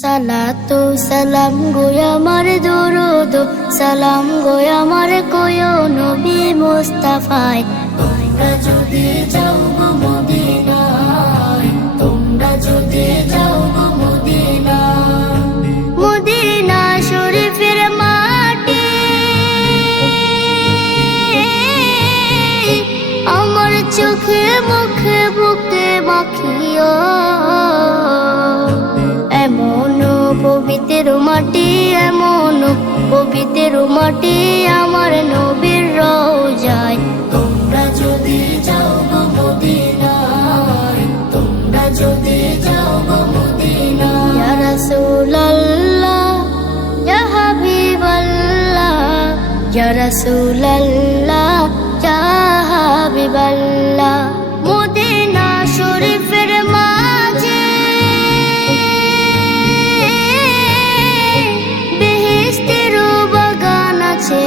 সালাতু সালাম গো আমার দরুদ সালাম গো আমার কোয়ো নবী মুস্তাফায়। তোমরা যদি যাও গো মদিনায়, তোমরা যদি যাও গো মদিনায়, মদিনা শরীফের মাটি আমার চোখে মুখে বুকে মাখিও। এমন পবিত্র মাটি, এমন পবিত্র মাটি আমার নবীর রওজায়। তোমরা যদি যাও গো মদিনায়, তোমরা যদি যাও গো মদিনায়। ইয়া রাসূলুল্লাহ ইয়া হাবিবাল্লাহ, ইয়া রাসূলুল্লাহ ইয়া হাবিবাল্লাহ। মদিনা শরীফের মাঝে বেহেশতের বাগান আছে,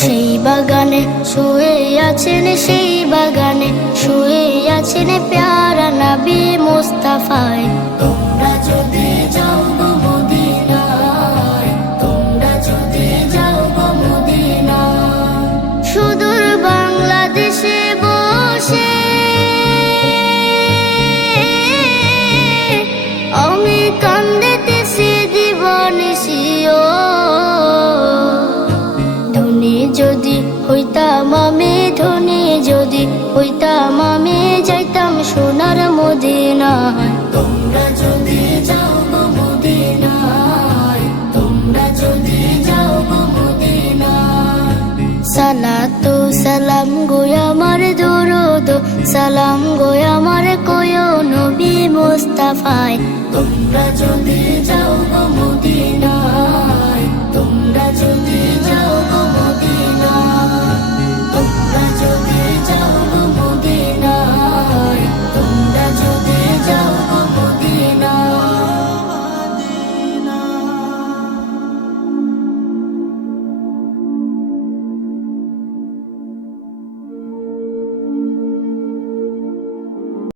সেই বাগানে শুয়ে আছেন, সেই বাগানে শুয়ে আছেন প্যারা নবী মুস্তাফায়। তোমরা যদি যাও গো মদিনায়, তোমরা যদি যাও গো মদিনায়। সুদূর বাংলাদেশে বসে আমি কান্দিতেছি দিবানিশিও। ধনী যদি হইতাম আমি, ধনী যদি হইতাম আমি, যাইতাম সোনার মদিনায়। তোমরা যদি যাও গো মদিনায়, তোমরা যদি যাও গো মদিনায়। সালাতু সালাম গো আমার দরুদ সালাম গো আমার কোয়ো নবী মুস্তাফায়। তোমরা যদি যাও গো মদিনায়, তোমরা যদি